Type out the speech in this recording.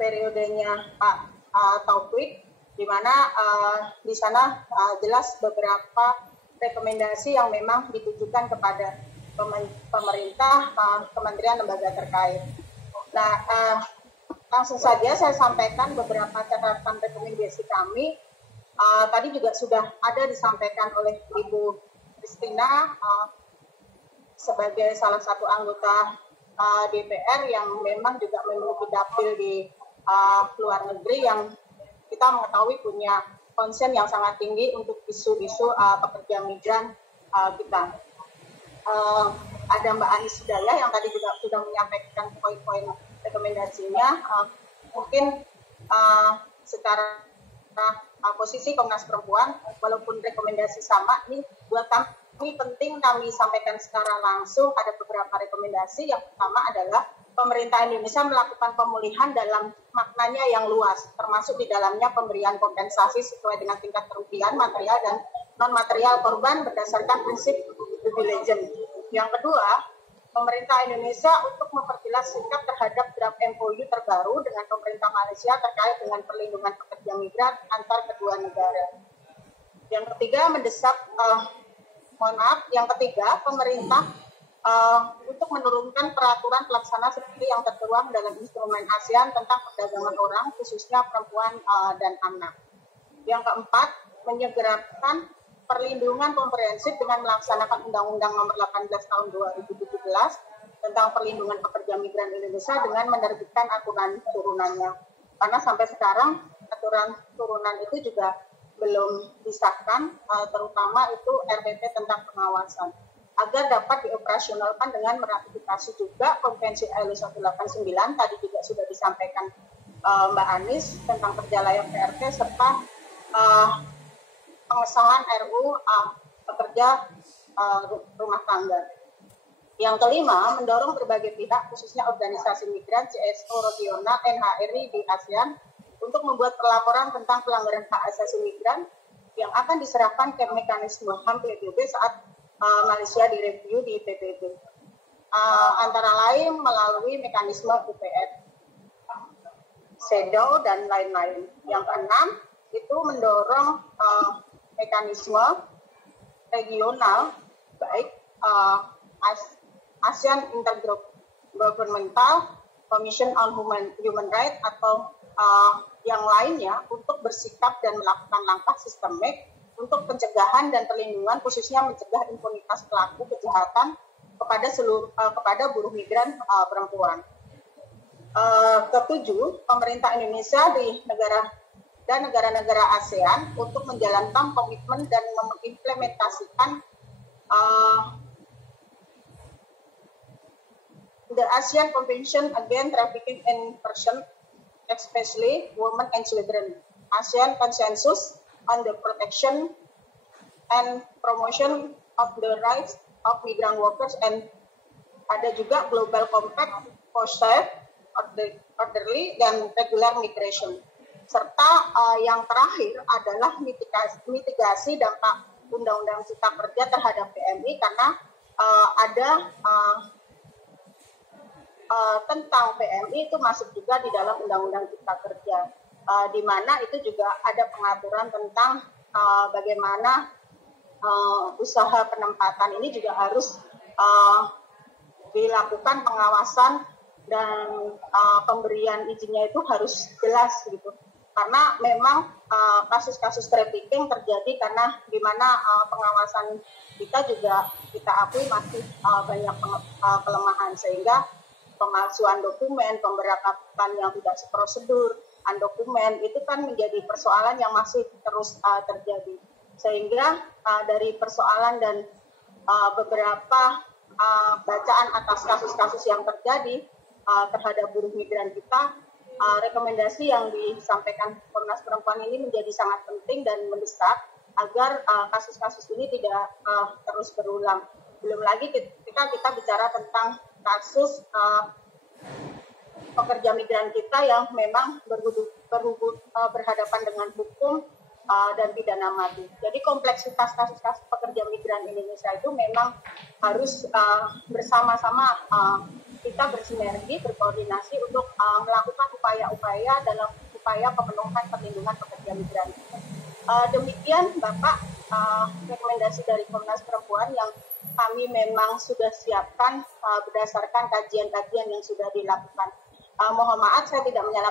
periodenya Pak Taufik, di mana di sana jelas beberapa rekomendasi yang memang ditujukan kepada pemerintah, kementerian lembaga terkait. Nah, langsung saja saya sampaikan beberapa catatan rekomendasi kami. Tadi juga sudah ada disampaikan oleh Ibu Christina sebagai salah satu anggota DPR yang memang juga memiliki dapil di luar negeri yang kita mengetahui punya konsen yang sangat tinggi untuk isu-isu pekerja migran kita. Ada Mbak Anis Hidayah yang tadi juga sudah menyampaikan poin-poin rekomendasinya. Mungkin secara posisi Komnas Perempuan, walaupun rekomendasi sama, ini buat kami penting kami sampaikan secara langsung. Ada beberapa rekomendasi. Yang pertama adalah pemerintah Indonesia melakukan pemulihan dalam maknanya yang luas, termasuk di dalamnya pemberian kompensasi sesuai dengan tingkat kerugian material dan non-material korban berdasarkan prinsip due diligence. Yang kedua, pemerintah Indonesia untuk memperjelas sikap terhadap draft MOU terbaru dengan pemerintah Malaysia terkait dengan perlindungan pekerja migran antar kedua negara. Yang ketiga, yang ketiga, pemerintah untuk menurunkan peraturan pelaksana seperti yang tertuang dalam instrumen ASEAN tentang perdagangan orang, khususnya perempuan dan anak. Yang keempat, menyegerakan perlindungan komprehensif dengan melaksanakan Undang-Undang Nomor 18 Tahun 2017 tentang perlindungan pekerja migran Indonesia dengan menerbitkan aturan turunannya. Karena sampai sekarang aturan turunan itu juga belum disahkan, terutama itu RPP tentang pengawasan, agar dapat dioperasionalkan dengan meratifikasi juga Konvensi ILO 189, tadi juga sudah disampaikan Mbak Anis, tentang kerja layak PRT, serta pengesahan RUU pekerja rumah tangga. Yang kelima, mendorong berbagai pihak, khususnya organisasi migran, CSO regional, NHRI di ASEAN, untuk membuat pelaporan tentang pelanggaran hak asasi migran yang akan diserahkan ke mekanisme HAM PBB saat Malaysia direview di PBB. Antara lain melalui mekanisme UPR, SEDO, dan lain-lain. Yang keenam, itu mendorong mekanisme regional, baik ASEAN Intergovernmental Commission on Human Rights atau yang lainnya untuk bersikap dan melakukan langkah sistemik untuk pencegahan dan perlindungan, khususnya mencegah impunitas pelaku kejahatan kepada buruh migran perempuan. Ketujuh, pemerintah Indonesia di negara-negara ASEAN untuk menjalankan komitmen dan mengimplementasikan the ASEAN Convention Against Trafficking in Persons, especially women and children, ASEAN Consensus on the Protection and Promotion of the Rights of Migrant Workers, and ada juga Global Compact for Safe, Orderly, dan Regular Migration. Serta yang terakhir adalah mitigasi dampak Undang-Undang Cipta Kerja terhadap PMI, karena ada tentang PMI itu masuk juga di dalam Undang-Undang Cipta Kerja, di mana itu juga ada pengaturan tentang bagaimana usaha penempatan ini juga harus dilakukan pengawasan dan pemberian izinnya itu harus jelas gitu. Karena memang kasus-kasus trafficking terjadi karena di mana pengawasan kita juga kita akui masih banyak kelemahan, sehingga pemalsuan dokumen, pemberangkatan yang tidak seprosedur, undokumen, itu kan menjadi persoalan yang masih terus terjadi. Sehingga dari persoalan dan beberapa bacaan atas kasus-kasus yang terjadi terhadap buruh migran kita, rekomendasi yang disampaikan Komnas Perempuan ini menjadi sangat penting dan mendesak agar kasus-kasus ini tidak terus berulang. Belum lagi ketika kita bicara tentang kasus pekerja migran kita yang memang berhadapan dengan hukum dan pidana mati. Jadi kompleksitas kasus-kasus pekerja migran Indonesia itu memang harus bersama-sama kita bersinergi, berkoordinasi untuk melakukan upaya-upaya dalam upaya pemenuhan perlindungan pekerja migran. Demikian Bapak rekomendasi dari Komnas Perempuan yang kami memang sudah siapkan berdasarkan kajian-kajian yang sudah dilakukan. Mohon maaf saya tidak menyalahkan